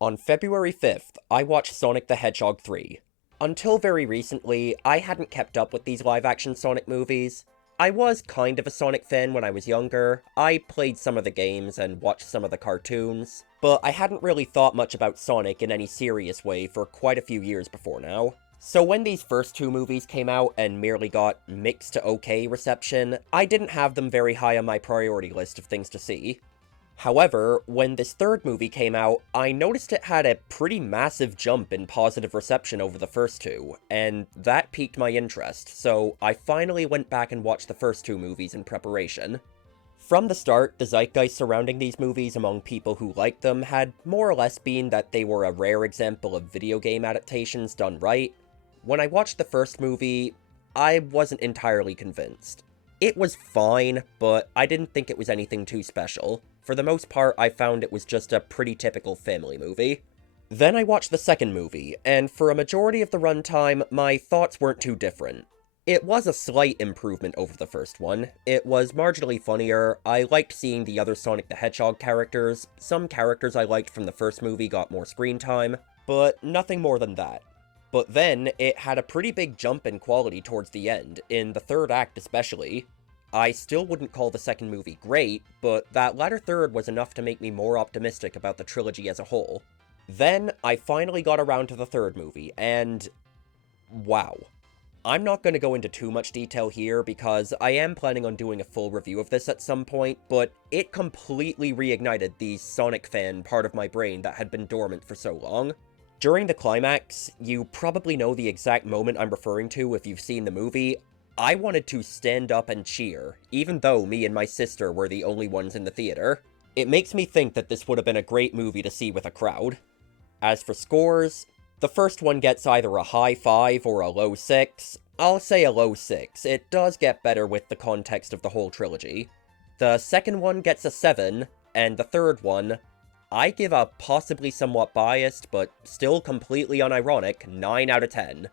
On February 5th, I watched Sonic the Hedgehog 3. Until very recently, I hadn't kept up with these live-action Sonic movies. I was kind of a Sonic fan when I was younger, I played some of the games and watched some of the cartoons, but I hadn't really thought much about Sonic in any serious way for quite a few years before now. So when these first two movies came out and merely got mixed to okay reception, I didn't have them very high on my priority list of things to see. However, when this third movie came out, I noticed it had a pretty massive jump in positive reception over the first two, and that piqued my interest, so I finally went back and watched the first two movies in preparation. From the start, the zeitgeist surrounding these movies among people who liked them had more or less been that they were a rare example of video game adaptations done right. When I watched the first movie, I wasn't entirely convinced. It was fine, but I didn't think it was anything too special. For the most part, I found it was just a pretty typical family movie. Then I watched the second movie, and for a majority of the runtime, my thoughts weren't too different. It was a slight improvement over the first one. It was marginally funnier, I liked seeing the other Sonic the Hedgehog characters, some characters I liked from the first movie got more screen time, but nothing more than that. But then, it had a pretty big jump in quality towards the end, in the third act especially. I still wouldn't call the second movie great, but that latter third was enough to make me more optimistic about the trilogy as a whole. Then, I finally got around to the third movie, and wow. I'm not going to go into too much detail here because I am planning on doing a full review of this at some point, but it completely reignited the Sonic fan part of my brain that had been dormant for so long. During the climax, you probably know the exact moment I'm referring to if you've seen the movie. I wanted to stand up and cheer, even though me and my sister were the only ones in the theater. It makes me think that this would have been a great movie to see with a crowd. As for scores, the first one gets either a high 5 or a low 6. I'll say a low 6, it does get better with the context of the whole trilogy. The second one gets a 7, and the third one, I give a possibly somewhat biased, but still completely unironic, 9 out of 10.